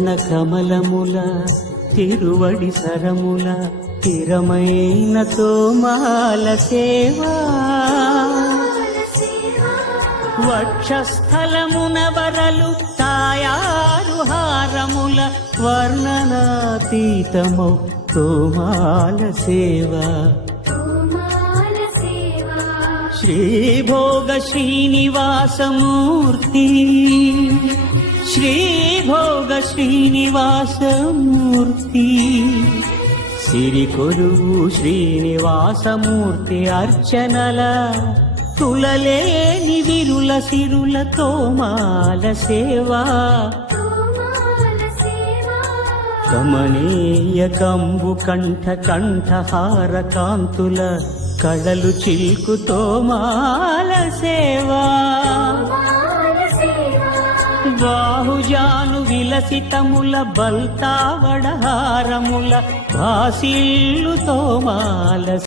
కమలముల తిరువడి సరముల స్థిరమైన తోమాల సేవా. వక్షస్థలమున వరలు తాయారు హారముల వర్ణనాతీతమౌ తోమాల సేవా. శ్రీభోగ శ్రీనివాసమూర్తి శ్రీభోగ శ్రీనివాసమూర్తి. సిరి కొలువు శ్రీనివాసమూర్తి అర్చనల తులలేని విరుల సిరుల తోమాల సేవా. కమనీయ కంబు కంఠ కంఠహార కాంతుల కళలు చిల్కుతో మాల సేవా. బాహుజాను విలసితముల బల్తావడహారముల భాసిల్లుతో మాల